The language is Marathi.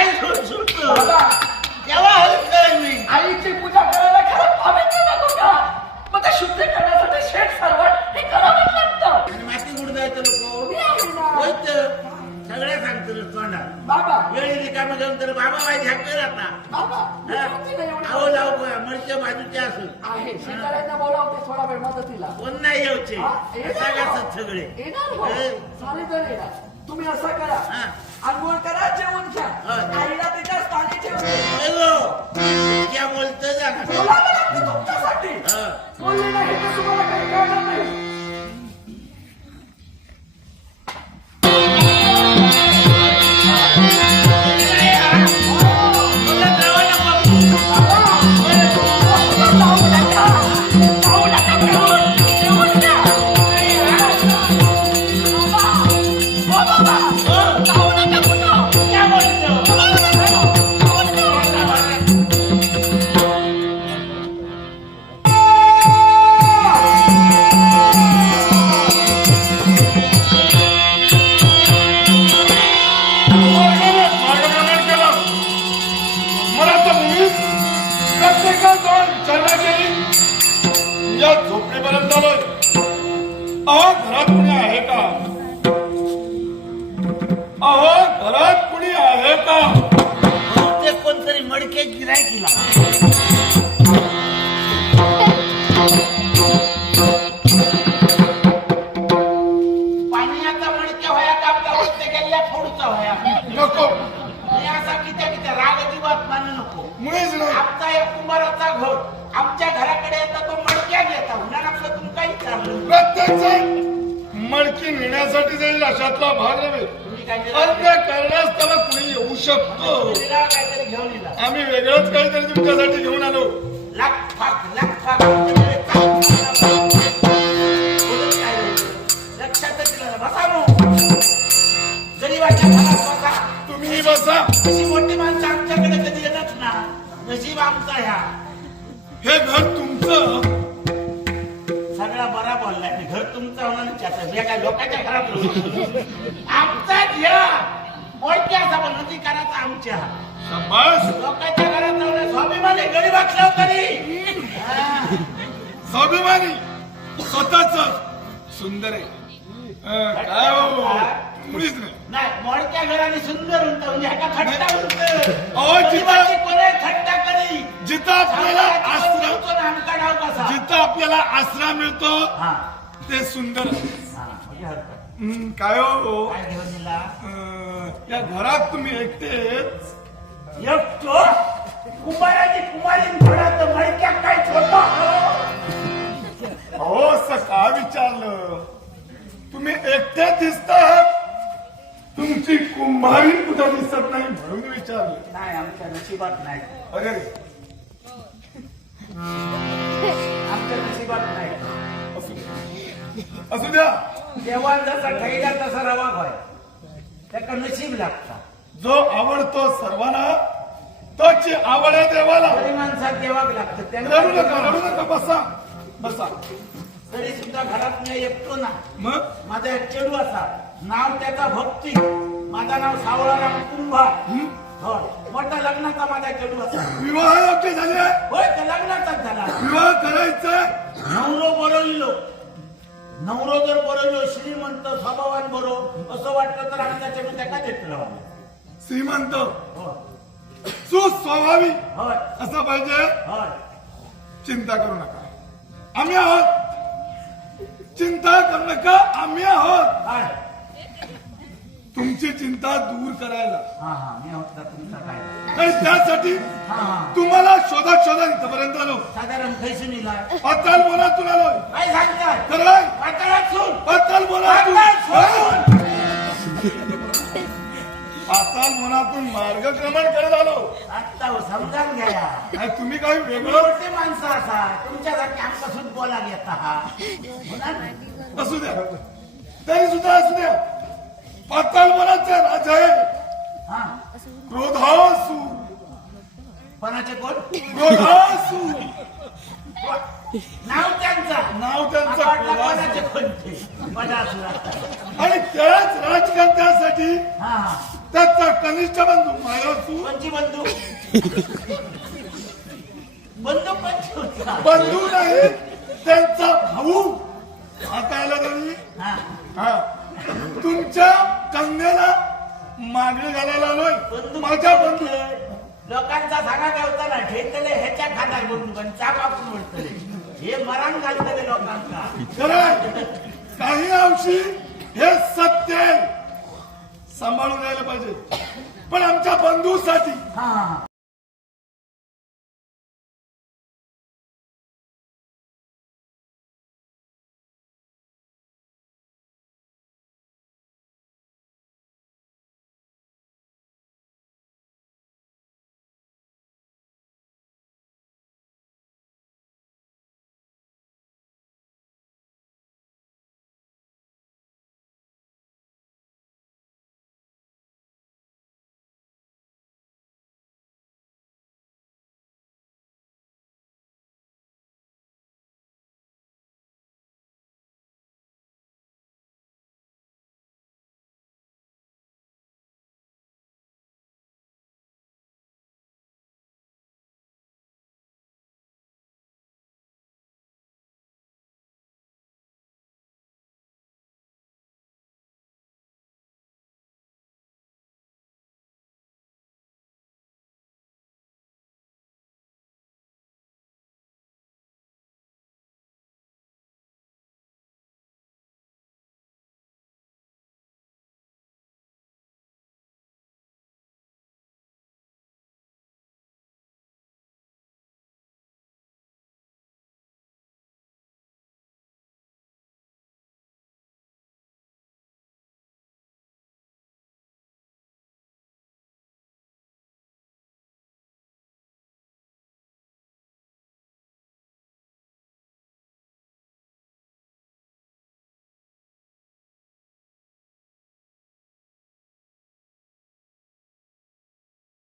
नाही सुटतो बाबा तेव्हा हलकं मी आईची पूजा करायला खरं पवित्र नको का? मग ते शुद्धी करण्यासाठी शेठ सरवट हे करावंच लागतं. आणि माती कुठं जायचं लोक मी आहे ना. होत. सगळ्या सांगतो रे तोंडात. बाबा. वेळी रिकामी घेऊन तर बाबा बाबा मी? होती ना एवढी. आहो लावू का मरच्या बाजूचे असून. आहे. शेजाऱ्यांना बोलावते थोडा वेळ मदतीला. कोण नाही येऊचे? हा, येणार हो. सगळे येणार हो. हे. येणार तुम्ही असं करा. हा. आंघोळ करा जेवण अहो घरात कुणी आहे का? अहो घरात कुणी आहे का? बहुतेक कोणतरी मडके गिरायकीला नको. असा किती किती राग अजिबात मानू नको. मुळीच नाही. आमचा एक कुंभाराचा घर आमच्या घराकडे येता तो मडक्या घेता म्हणून आपलं तुम काही प्रत्येक जण मडकी नेण्यासाठी जाईल अशातला भाग नव्हे? अन्य कारणास्तव कुणी येऊ शकतो. काहीतरी घेऊन येला आम्ही वेगळंच काहीतरी तुमच्यासाठी घेऊन आलो. लाख फाक लाख फाक. तुम्ही बसा. अशी मोठी माणसं आमच्याकडे कधी येतात ना? नशीब आमचा ह्या. हे घर तुमचं. सगळा बरा बोललाय. मी घर तुमचं होणार नाही. त्याचं. मी काय लोकांच्या घरात राहू. आमचाच मोठ्या सभा नदी करायचा आमच्या. शाबास. लोकांच्या घरात राहून स्वाभिमानी गरीब असलो तरी. हा. स्वाभिमानी स्वतःच सुंदर आहे. अं, काय हो? मुळीच नाही. नाही मोडक्या घराने सुंदर उंट म्हणजे एका थट्टा उंट आसरा मिळतो. हा. ते सुंदर आहे. हा म्हणजे हं, काय हो? काय घेऊन दिला? अं, या घरात तुम्ही एकटेच एकटो? कुमाराची कुमारी थोडा मडक्या काय छोटो अहो असं का विचारलं. तुम्ही एकटे दिसतात तुमची कुंभारी कुठं दिसत नाही म्हणून विचारलं. नाही आमच्या नशिबात नाही. अरे. नशिबात नाही. असू द्या. असू द्या. देवान जसा तसा रवा त्याका नशीब लागतात जो आवडतो सर्वांना तोची आवड आहे देवाला. तरी माणसात देवाक लागतं. रडू त्यांना नका रडू नका बसा बसा. तरी सुद्धा घरात मी एकटो ना. मग? माझा एक चेडू असा. नाव त्याचा भक्ती. माझा नाव सावळाराम कुंभार. हं? होय मोठा लग्नाचा माझा चेडू असा विवाह योग्य झाले? होय तो लग्नाचाच झाला. विवाह करायचा? नवरो बरोइलो नवरो जर बरोइलो श्रीमंत स्वभावान बरो असं वाटलं तर आमचा चेडू त्याका देतलो श्रीमंत? होय सुस्वभावी? होय. असं पाहिजे? होय. चिंता करू नका. आम्ही आहोत. चिंता करू नका. आम्ही आहोत. काय? तुमची चिंता दूर करायला. हा हा मी होता तुमचा काय? आणि त्यासाठी हा हा. तुम्हाला शोधत शोधत इथपर्यंत आलो. साधारण पैसे निलाय. पाताल बोलातून आलोय. काय खरंय? पातळात सून. पाताल मनातून मार्गक्रमण करत आलो. आता हो, समजावून घ्या. तुम्ही काही वेगळं मोठे माणसं असा. तुमच्यासारखे आमपासून बोला घेता हा. होणार नाही? असू द्या. तरी सुद्धा असू द्या. पाताल मनाचा राजा आहे. हा. क्रोधासू. कोणाचे कोण? क्रोधासू. नाव त्यांचा. नाव त्यांचं वाटलं. कोणाचे. आणि त्याच राजकारण्यासाठी हा. हा त्याचा कनिष्ठ बंधू मायासू. कोणची बंधू? बंधू कोणची होता. बंधू नाही त्यांचा भाऊ आता आला हा. हा. तुमच्या कन्याला मागणी घालायला आलोय. माझ्या बंधू लोकांचा सांगा गावताना ठेकले ह्याच्या खाणार बंधू पण चा कापून म्हणतले हे मरण घालतले लोकांना खरं काही अंशी हे सत्य सांभाळून राहिलं पाहिजे. पण आमच्या बंधूसाठी हा.